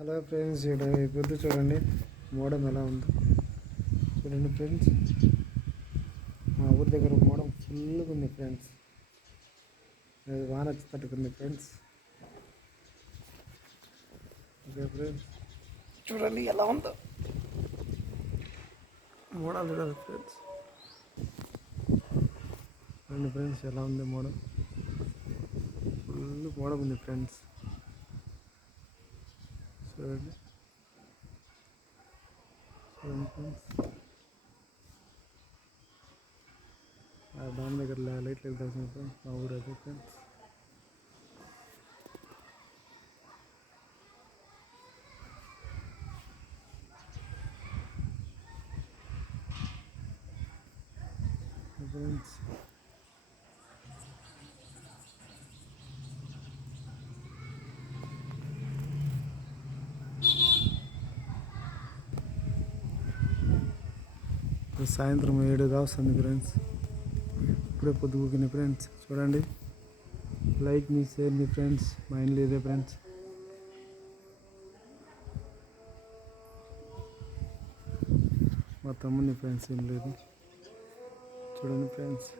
Hello friends, ఇక్కడ పొద్దు చూడండి మోడం ఎలా ఉందో చూడండి ఫ్రెండ్స్. మా ఊరి దగ్గర మోడం ఫుల్గా ఉంది ఫ్రెండ్స్. అది వాన వచ్చి తట్టుకుంది ఫ్రెండ్స్. ఓకే ఫ్రెండ్స్, చూడండి ఎలా ఉందో మోడాలు చూడాలి ఫ్రెండ్స్. చూడండి ఫ్రెండ్స్ ఎలా ఉంది మోడం. ఫుల్ మోడం ఉంది ఫ్రెండ్స్. చూడండి చూడండి ఫ్రెండ్స్. ఆ డామ్ దగ్గర లైట్లు వెళ్తాల్సిన ఫ్రెండ్స్. మా ఊరు అదే ఫ్రెండ్స్. ఫ్రెండ్స్ సాయంత్రం 7గా వస్తుంది ఫ్రెండ్స్. ఇప్పుడే పొద్దుగుకింది ఫ్రెండ్స్. చూడండి, లైక్ మీ, షేర్ మీ ఫ్రెండ్స్. మా ఇంట్లో ఇదే ఫ్రెండ్స్. మా తమ్ముని ఫ్రెండ్స్ ఏం లేదు. చూడండి ఫ్రెండ్స్.